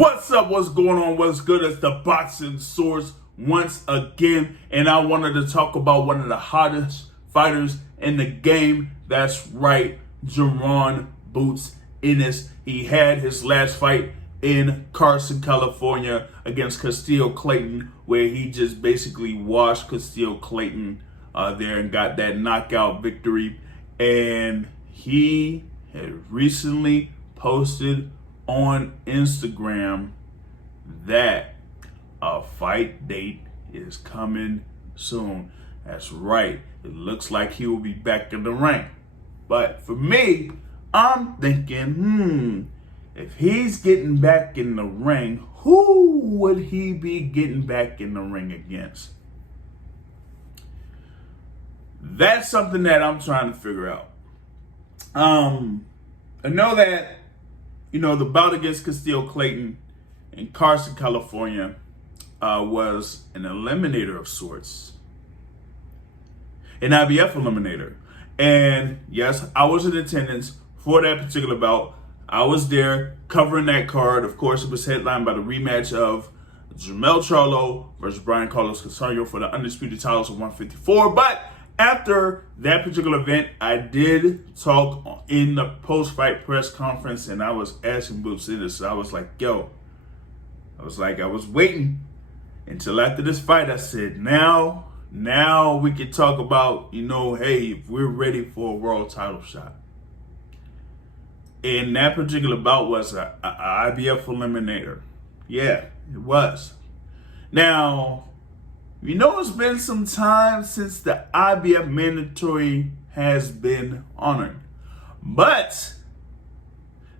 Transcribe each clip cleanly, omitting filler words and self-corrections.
What's up? What's going on? What's good? It's the Boxing Source once again, and I wanted to talk about one of the hottest fighters in the game. That's right, Boots Ennis. He had his last fight in Carson, California against Castillo Clayton, where he just basically washed Castillo Clayton there and got that knockout victory. And he had recently posted on Instagram that a fight date is coming soon. That's right. It looks like he will be back in the ring. But for me, I'm thinking, if he's getting back in the ring, who would he be getting back in the ring against? That's something that I'm trying to figure out. I know that, the bout against Castillo Clayton in Carson, California, was an eliminator of sorts, an IBF eliminator. And yes, I was in attendance for that particular bout. I was there covering that card. Of course, it was headlined by the rematch of Jermell Charlo versus Brian Carlos Casario for the undisputed titles of 154. But after that particular event, I did talk in the post-fight press conference, and I was asking Boots Ennis. So I was like, I was waiting until after this fight. I said, now we can talk about, hey, if we're ready for a world title shot. And that particular bout was a IBF eliminator. Yeah, it was. Now, it's been some time since the IBF mandatory has been honored. But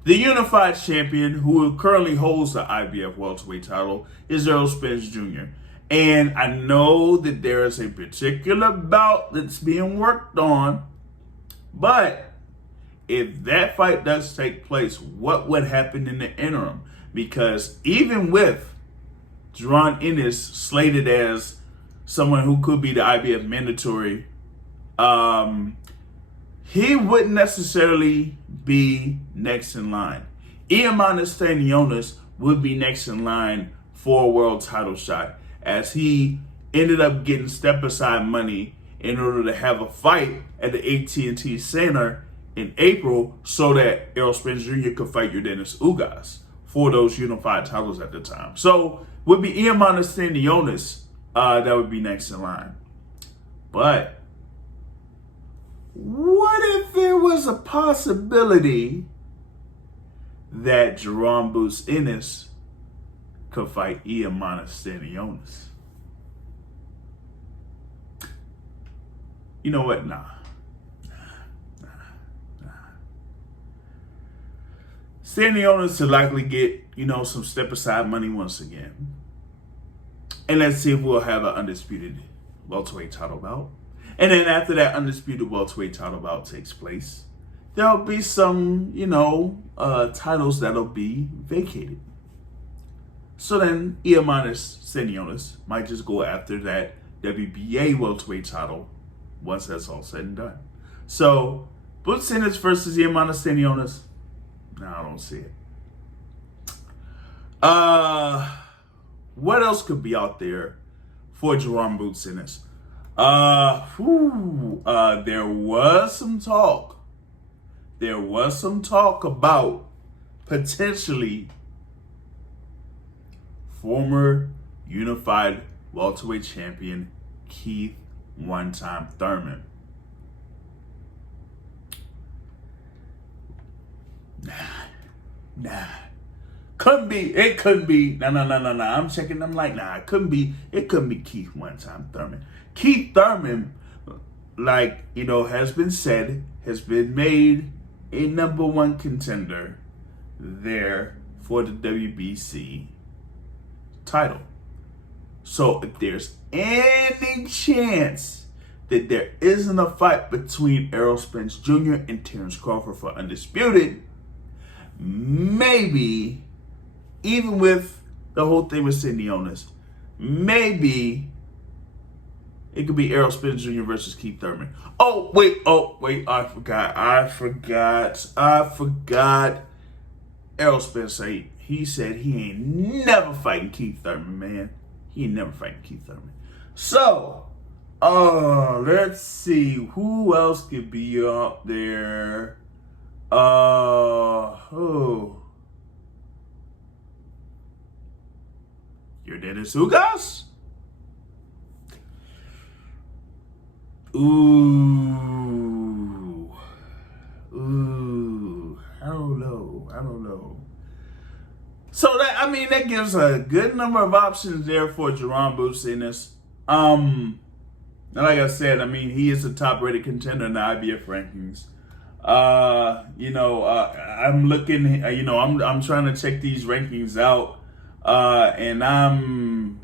the unified champion, who currently holds the IBF welterweight title, is Errol Spence Jr. And I know that there is a particular bout that's being worked on. But if that fight does take place, what would happen in the interim? Because even with Boots Ennis slated as someone who could be the IBF mandatory, he wouldn't necessarily be next in line. Stanionis would be next in line for a world title shot, as he ended up getting step-aside money in order to have a fight at the AT&T Center in April so that Errol Spence Jr. could fight Yordenis Ugas for those unified titles at the time. So would be Stanionis that would be next in line. But what if there was a possibility that Boots Ennis could fight Stanionis? You know what? Nah. Stanionis to likely get, some step-aside money once again. And let's see if we'll have an undisputed welterweight title bout. And then after that undisputed welterweight title bout takes place, there'll be some, titles that'll be vacated. So then Stanionis might just go after that WBA welterweight title once that's all said and done. So Boots Ennis versus Stanionis, no, I don't see it. What else could be out there for Boots Ennis? There was some talk. There was some talk about potentially former unified welterweight champion Keith one-time Thurman. Nah. Couldn't be. It couldn't be. No. I'm checking them like, it couldn't be. It couldn't be Keith one-time Thurman. Keith Thurman, has been said, has been made a number one contender there for the WBC title. So if there's any chance that there isn't a fight between Errol Spence Jr. and Terrence Crawford for undisputed, maybe, even with the whole thing with Stanionis, maybe it could be Errol Spence Jr. versus Keith Thurman. Oh, wait, I forgot. Errol Spence, he said he ain't never fighting Keith Thurman, man. He ain't never fighting Keith Thurman. So, let's see. Who else could be up there? Who? Your Dennis Ugas? Ooh. I don't know. So that gives a good number of options there for Jerron Boots Ennis. And like I said, he is a top-rated contender in the IBF rankings. I'm looking. I'm trying to check these rankings out, and I'm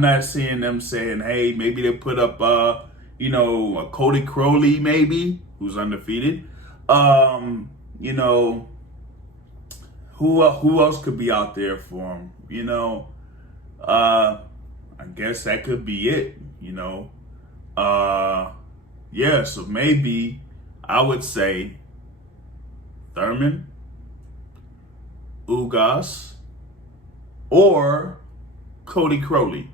not seeing them saying, hey, maybe they put up, a Cody Crowley, maybe, who's undefeated. Who else could be out there for him? I guess that could be it. So maybe I would say Thurman, Ugas, or Cody Crowley.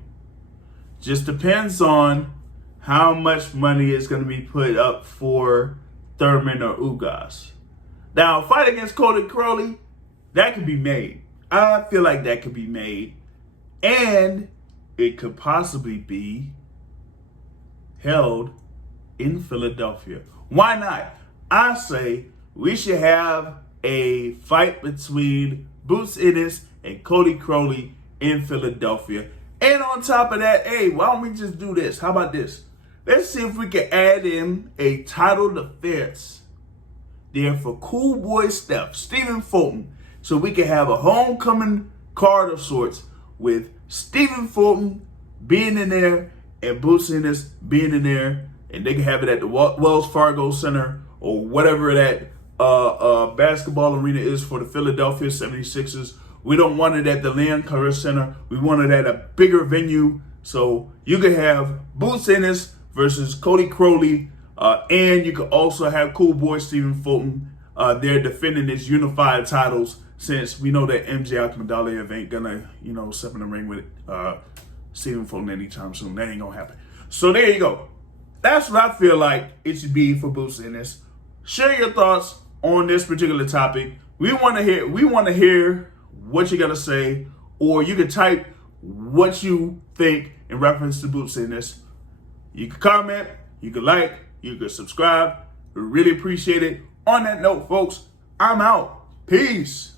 Just depends on how much money is going to be put up for Thurman or Ugas. Now, a fight against Cody Crowley, that could be made. I feel like that could be made. And it could possibly be held in Philadelphia. Why not? I say we should have a fight between Boots Ennis and Cody Crowley in Philadelphia. And on top of that, hey, why don't we just do this? How about this? Let's see if we can add in a title defense there for Cool Boy Stephen Fulton, so we can have a homecoming card of sorts with Stephen Fulton being in there and Boots Ennis being in there, and they can have it at the Wells Fargo Center or whatever that basketball arena is for the Philadelphia 76ers. We don't want it at the Lincare Center. We want it at a bigger venue. So you could have Boots Ennis versus Cody Crowley, and you could also have Cool Boy Stephen Fulton there defending his unified titles, since we know that MJ Akhmadaliev ain't gonna, step in the ring with Stephen Fulton anytime soon. That ain't gonna happen. So there you go. That's what I feel like it should be for Boots Ennis. Share your thoughts on this particular topic. We want to hear what you gotta say, or you can type what you think in reference to Boots Ennis. You can comment, you can like, you can subscribe. We really appreciate it. On that note, folks, I'm out. Peace.